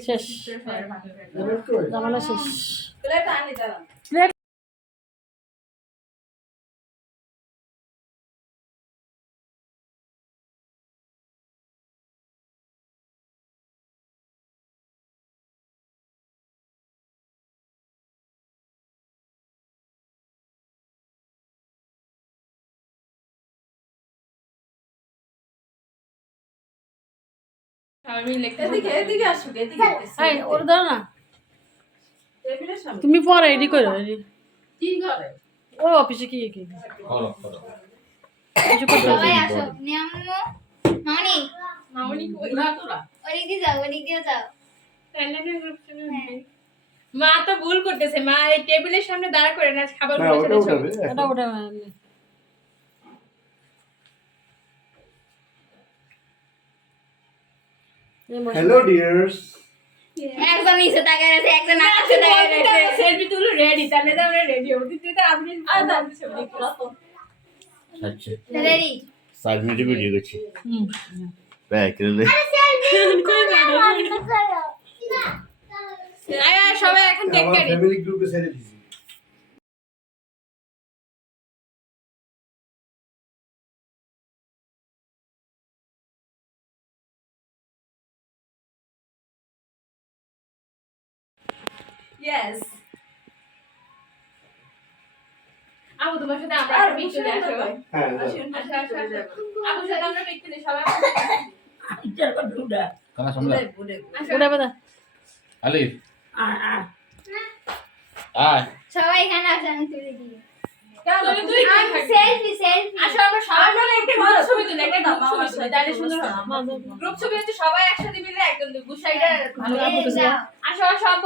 শেষ। করে দাও। এবার শেষ। তুমি পরে রেডি করো ready। কি করে ও অফিসে কি কি? মা তো ভুল করতেছে। মা এই টেবিলের সামনে দাঁড়া করে না খাবার হ্যালো ডিয়ার্স একজন নিচে তাকায় রয়েছে একজন আকাশে তাকায় রয়েছে। সেলফি তুলো রেডি তাহলে তো আমরা রেডি হব। কিন্তু এটা আপনি আর দাঁড়াতে ছবি আচ্ছা। রেডি মিনিট ভিডিও দেখছি হুম। ব্যাক রেলে আয় আয় সবাই এখন টেক ফ্যামিলি গ্রুপে ছেড়ে দিছি ইয়েস আবু তোমার সাথে আমরা একটা আসো হ্যাঁ। আসো আসো সাথে আমরা তুলি সবাই বুড়ে। আলিফ। সবাই এখানে আসো আমি তুলে দিই তুমি তুই কি খাবি? সেলফি সেলফি আসো আমরা সবাই একসাথে মিলে একদম আসো সব